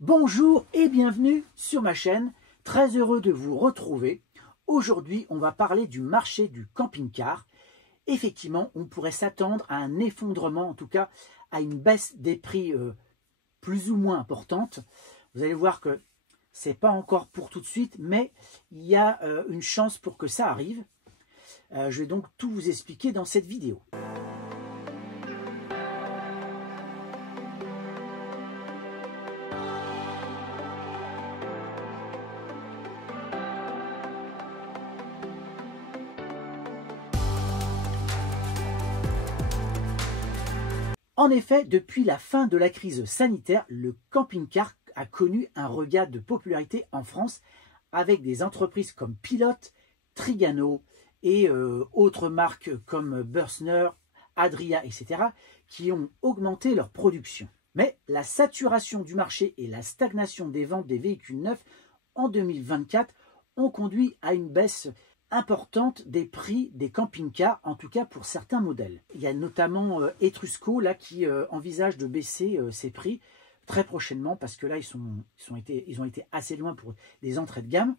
Bonjour et bienvenue sur ma chaîne, très heureux de vous retrouver. Aujourd'hui, on va parler du marché du camping-car. Effectivement, on pourrait s'attendre à un effondrement, en tout cas à une baisse des prix plus ou moins importante. Vous allez voir que ce n'est pas encore pour tout de suite, mais il y a une chance pour que ça arrive. Je vais donc tout vous expliquer dans cette vidéo. En effet, depuis la fin de la crise sanitaire, le camping-car a connu un regain de popularité en France avec des entreprises comme Pilote, Trigano et autres marques comme Bürstner, Adria, etc. qui ont augmenté leur production. Mais la saturation du marché et la stagnation des ventes des véhicules neufs en 2024 ont conduit à une baisse importante des prix des camping-cars, en tout cas pour certains modèles. Il y a notamment Etrusco là, qui envisage de baisser ses prix très prochainement parce que là, ils ont été assez loin pour des entrées de gamme.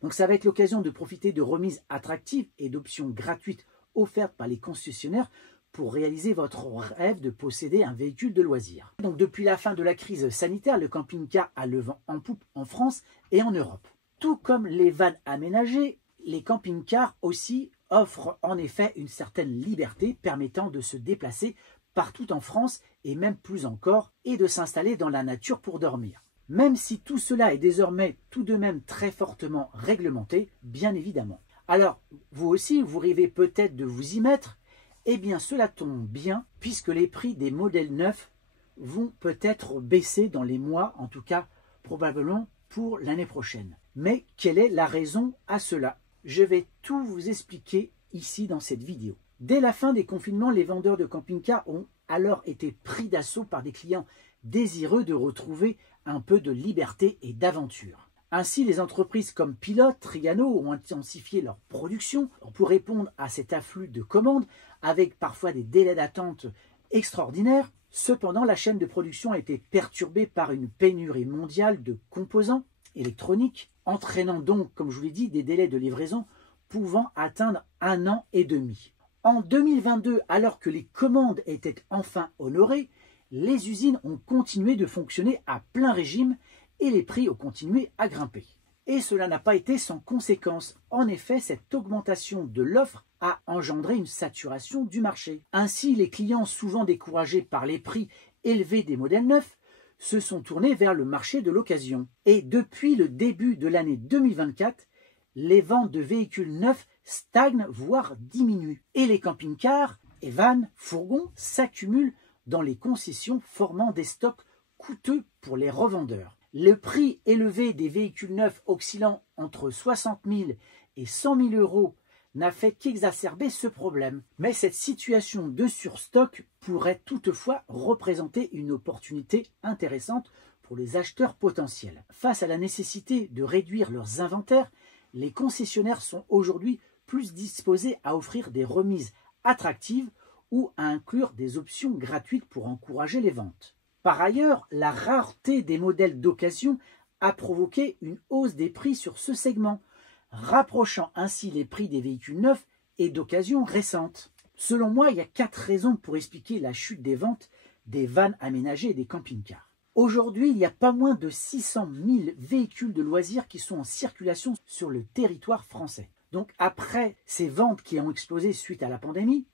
Donc ça va être l'occasion de profiter de remises attractives et d'options gratuites offertes par les concessionnaires pour réaliser votre rêve de posséder un véhicule de loisir. Donc depuis la fin de la crise sanitaire, le camping-car a le vent en poupe en France et en Europe. Tout comme les vannes aménagées, les camping-cars aussi offrent en effet une certaine liberté permettant de se déplacer partout en France et même plus encore et de s'installer dans la nature pour dormir. Même si tout cela est désormais tout de même très fortement réglementé, bien évidemment. Alors, vous aussi, vous rêvez peut-être de vous y mettre. Eh bien, cela tombe bien puisque les prix des modèles neufs vont peut-être baisser dans les mois, en tout cas probablement pour l'année prochaine. Mais quelle est la raison à cela ? Je vais tout vous expliquer ici dans cette vidéo. Dès la fin des confinements, les vendeurs de camping-cars ont alors été pris d'assaut par des clients désireux de retrouver un peu de liberté et d'aventure. Ainsi, les entreprises comme Pilote, Trigano ont intensifié leur production pour répondre à cet afflux de commandes avec parfois des délais d'attente extraordinaires. Cependant, la chaîne de production a été perturbée par une pénurie mondiale de composants électroniques, entraînant donc, comme je vous l'ai dit, des délais de livraison pouvant atteindre 1 an et demi. En 2022, alors que les commandes étaient enfin honorées, les usines ont continué de fonctionner à plein régime et les prix ont continué à grimper. Et cela n'a pas été sans conséquence. En effet, cette augmentation de l'offre a engendré une saturation du marché. Ainsi, les clients, souvent découragés par les prix élevés des modèles neufs, se sont tournés vers le marché de l'occasion. Et depuis le début de l'année 2024, les ventes de véhicules neufs stagnent, voire diminuent. Et les camping-cars et vannes, fourgons s'accumulent dans les concessions, formant des stocks coûteux pour les revendeurs. Le prix élevé des véhicules neufs oscillant entre 60 000 et 100 000 euros n'a fait qu'exacerber ce problème. Mais cette situation de surstock pourrait toutefois représenter une opportunité intéressante pour les acheteurs potentiels. Face à la nécessité de réduire leurs inventaires, les concessionnaires sont aujourd'hui plus disposés à offrir des remises attractives ou à inclure des options gratuites pour encourager les ventes. Par ailleurs, la rareté des modèles d'occasion a provoqué une hausse des prix sur ce segment, rapprochant ainsi les prix des véhicules neufs et d'occasion récentes. Selon moi, il y a 4 raisons pour expliquer la chute des ventes des vannes aménagées et des camping-cars. Aujourd'hui, il y a pas moins de 600 000 véhicules de loisirs qui sont en circulation sur le territoire français. Donc après ces ventes qui ont explosé suite à la pandémie,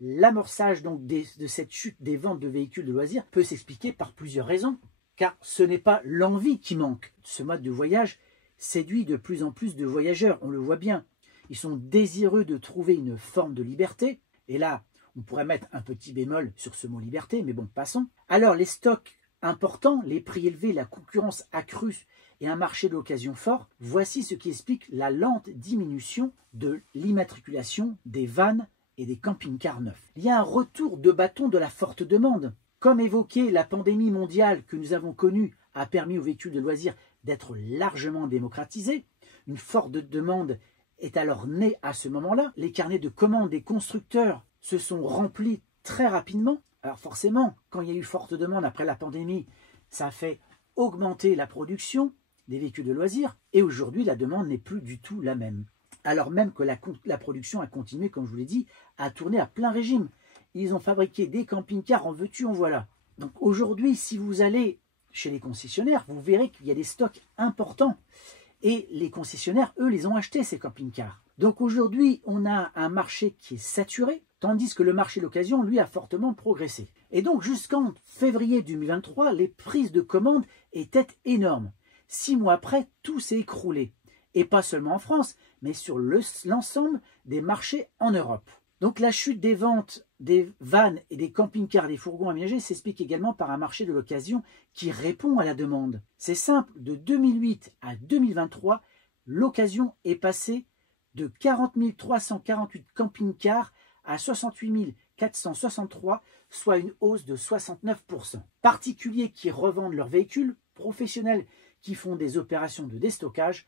l'amorçage donc de cette chute des ventes de véhicules de loisirs peut s'expliquer par plusieurs raisons. Car ce n'est pas l'envie qui manque. Ce mode de voyage séduit de plus en plus de voyageurs, on le voit bien. Ils sont désireux de trouver une forme de liberté. Et là, on pourrait mettre un petit bémol sur ce mot liberté, mais bon, passons. Alors, les stocks importants, les prix élevés, la concurrence accrue et un marché d'occasion fort, voici ce qui explique la lente diminution de l'immatriculation des vannes et des camping-cars neufs. Il y a un retour de bâton de la forte demande. Comme évoqué, la pandémie mondiale que nous avons connue a permis aux véhicules de loisirs d'être largement démocratisés. Une forte demande est alors née à ce moment-là. Les carnets de commandes des constructeurs se sont remplis très rapidement. Alors forcément, quand il y a eu forte demande après la pandémie, ça a fait augmenté la production des véhicules de loisirs et aujourd'hui la demande n'est plus du tout la même. Alors même que la production a continué, comme je vous l'ai dit, à tourner à plein régime. Ils ont fabriqué des camping-cars en veux-tu, en voilà. Donc aujourd'hui, si vous allez chez les concessionnaires, vous verrez qu'il y a des stocks importants. Et les concessionnaires, eux, les ont achetés, ces camping-cars. Donc aujourd'hui, on a un marché qui est saturé, tandis que le marché d'occasion, lui, a fortement progressé. Et donc jusqu'en février 2023, les prises de commandes étaient énormes. 6 mois après, tout s'est écroulé. Et pas seulement en France, mais sur l'ensemble des marchés en Europe. Donc la chute des ventes des vannes et des camping-cars, des fourgons aménagés s'explique également par un marché de l'occasion qui répond à la demande. C'est simple, de 2008 à 2023, l'occasion est passée de 40 348 camping-cars à 68 463, soit une hausse de 69%. Particuliers qui revendent leurs véhicules, professionnels qui font des opérations de déstockage,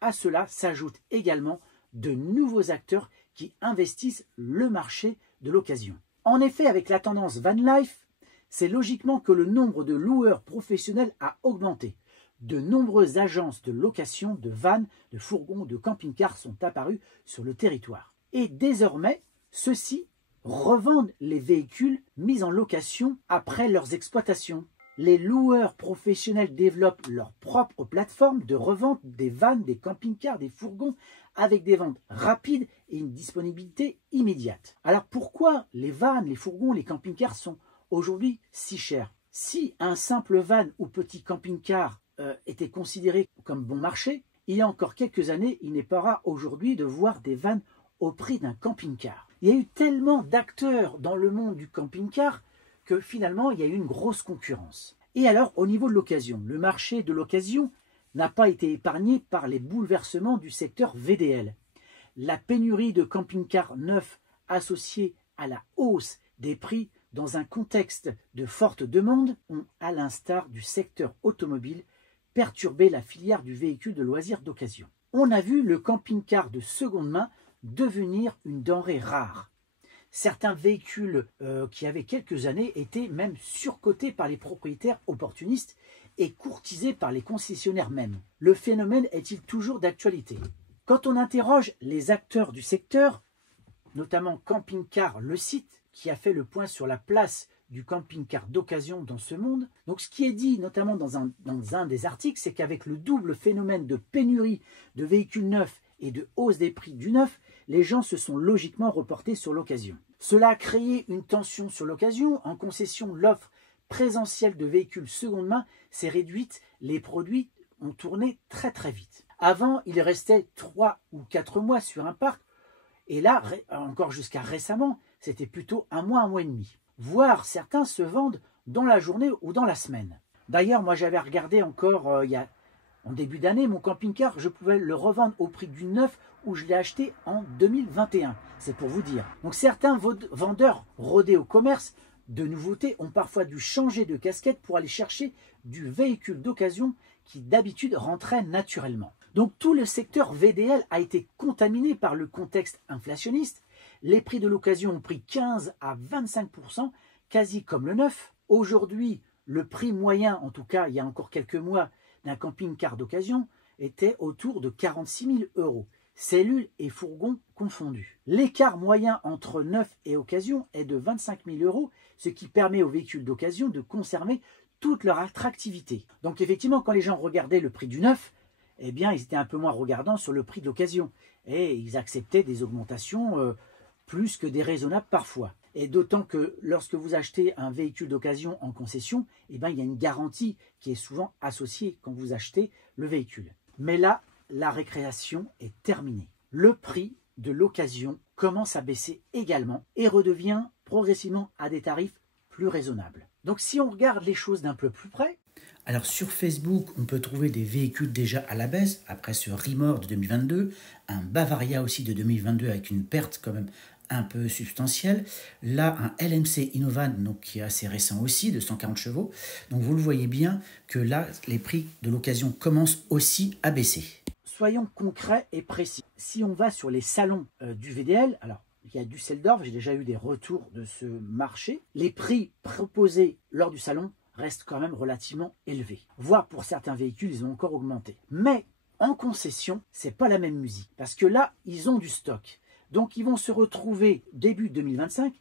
à cela s'ajoutent également de nouveaux acteurs qui investissent le marché de l'occasion. En effet, avec la tendance van life, c'est logiquement que le nombre de loueurs professionnels a augmenté. De nombreuses agences de location de vannes, de fourgons, de camping-cars sont apparues sur le territoire. Et désormais, ceux-ci revendent les véhicules mis en location après leurs exploitations. Les loueurs professionnels développent leur propre plateforme de revente des vannes, des camping-cars, des fourgons, avec des ventes rapides et une disponibilité immédiate. Alors pourquoi les vannes, les fourgons, les camping-cars sont aujourd'hui si chers? Si un simple van ou petit camping-car était considéré comme bon marché, il y a encore quelques années, il n'est pas rare aujourd'hui de voir des vannes au prix d'un camping-car. Il y a eu tellement d'acteurs dans le monde du camping-car que finalement, il y a eu une grosse concurrence. Et alors, au niveau de l'occasion, le marché de l'occasion n'a pas été épargné par les bouleversements du secteur VDL. La pénurie de camping-cars neufs associée à la hausse des prix dans un contexte de forte demande ont, à l'instar du secteur automobile, perturbé la filière du véhicule de loisirs d'occasion. On a vu le camping-car de seconde main devenir une denrée rare. Certains véhicules qui avaient quelques années étaient même surcotés par les propriétaires opportunistes et courtisés par les concessionnaires même. Le phénomène est-il toujours d'actualité? Quand on interroge les acteurs du secteur, notamment Camping Car, le site, qui a fait le point sur la place du camping-car d'occasion dans ce monde. Donc ce qui est dit notamment dans un des articles, c'est qu'avec le double phénomène de pénurie de véhicules neufs et de hausse des prix du neuf, les gens se sont logiquement reportés sur l'occasion. Cela a créé une tension sur l'occasion. En concession, l'offre présentielle de véhicules seconde main s'est réduite. Les produits ont tourné très très vite. Avant, il restait 3 ou 4 mois sur un parc. Et là, encore jusqu'à récemment, c'était plutôt un mois et demi. Voire certains se vendent dans la journée ou dans la semaine. D'ailleurs, moi j'avais regardé encore en début d'année, mon camping-car, je pouvais le revendre au prix du neuf où je l'ai acheté en 2021. C'est pour vous dire. Donc certains vendeurs rodés au commerce de nouveautés ont parfois dû changer de casquette pour aller chercher du véhicule d'occasion qui d'habitude rentrait naturellement. Donc tout le secteur VDL a été contaminé par le contexte inflationniste. Les prix de l'occasion ont pris 15 à 25%, quasi comme le neuf. Aujourd'hui, le prix moyen, en tout cas il y a encore quelques mois, d'un camping-car d'occasion était autour de 46 000 €, cellules et fourgons confondus. L'écart moyen entre neuf et occasion est de 25 000 €, ce qui permet aux véhicules d'occasion de conserver toute leur attractivité. Donc effectivement, quand les gens regardaient le prix du neuf, eh bien, ils étaient un peu moins regardants sur le prix de l'occasion. Et ils acceptaient des augmentations plus que déraisonnables parfois. Et d'autant que lorsque vous achetez un véhicule d'occasion en concession, eh bien, il y a une garantie qui est souvent associée quand vous achetez le véhicule. Mais là, la récréation est terminée. Le prix de l'occasion commence à baisser également et redevient progressivement à des tarifs plus raisonnables. Donc si on regarde les choses d'un peu plus près, alors sur Facebook, on peut trouver des véhicules déjà à la baisse, après ce Rimor de 2022, un Bavaria aussi de 2022 avec une perte quand même un peu substantielle. Là, un LMC Innovan, donc qui est assez récent aussi, de 140 chevaux. Donc vous le voyez bien que là, les prix de l'occasion commencent aussi à baisser. Soyons concrets et précis. Si on va sur les salons du VDL, alors il y a Düsseldorf, j'ai déjà eu des retours de ce marché. Les prix proposés lors du salon reste quand même relativement élevé. Voire pour certains véhicules, ils ont encore augmenté. Mais en concession, c'est pas la même musique. Parce que là, ils ont du stock. Donc ils vont se retrouver début 2025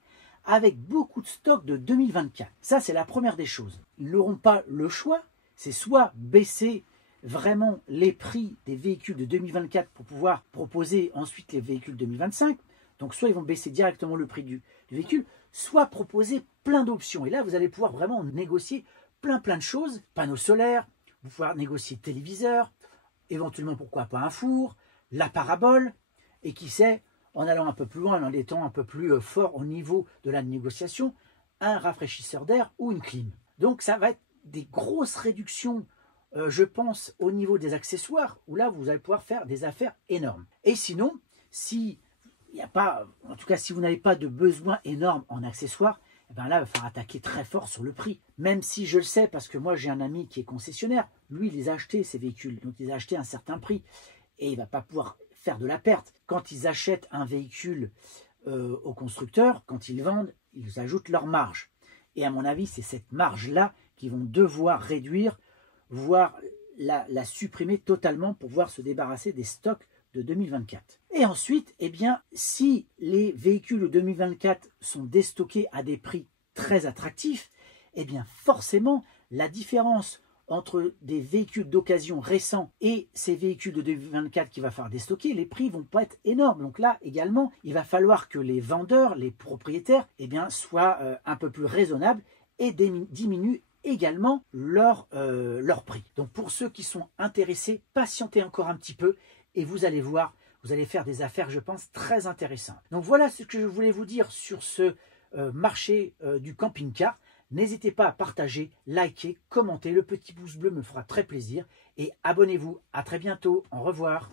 avec beaucoup de stock de 2024. Ça, c'est la première des choses. Ils n'auront pas le choix, c'est soit baisser vraiment les prix des véhicules de 2024 pour pouvoir proposer ensuite les véhicules 2025. Donc soit ils vont baisser directement le prix du véhicule, soit proposer plein d'options. Et là, vous allez pouvoir vraiment négocier plein de choses. Panneaux solaires, vous pouvez négocier téléviseur, éventuellement pourquoi pas un four, la parabole, et qui sait, en allant un peu plus loin, en étant un peu plus fort au niveau de la négociation, un rafraîchisseur d'air ou une clim. Donc ça va être des grosses réductions, je pense, au niveau des accessoires, où là, vous allez pouvoir faire des affaires énormes. Et sinon, si il n'y a pas, en tout cas, si vous n'avez pas de besoin énorme en accessoires, eh ben là, il va falloir attaquer très fort sur le prix. Même si je le sais, parce que moi, j'ai un ami qui est concessionnaire, lui, il les a achetés, ces véhicules, donc il les a achetés à un certain prix, et il ne va pas pouvoir faire de la perte. Quand ils achètent un véhicule au constructeur, quand ils vendent, ils ajoutent leur marge. Et à mon avis, c'est cette marge-là qu'ils vont devoir réduire, voire la supprimer totalement pour pouvoir se débarrasser des stocks de 2024. Et ensuite, eh bien, si les véhicules de 2024 sont déstockés à des prix très attractifs, eh bien forcément, la différence entre des véhicules d'occasion récents et ces véhicules de 2024 qu'il va falloir déstocker, les prix vont pas être énormes. Donc là, également, il va falloir que les vendeurs, les propriétaires, eh bien, soient un peu plus raisonnables et diminuent également leur prix. Donc pour ceux qui sont intéressés, patientez encore un petit peu et vous allez voir, vous allez faire des affaires, je pense, très intéressantes. Donc voilà ce que je voulais vous dire sur ce marché du camping-car. N'hésitez pas à partager, liker, commenter. Le petit pouce bleu me fera très plaisir. Et abonnez-vous. À très bientôt. Au revoir.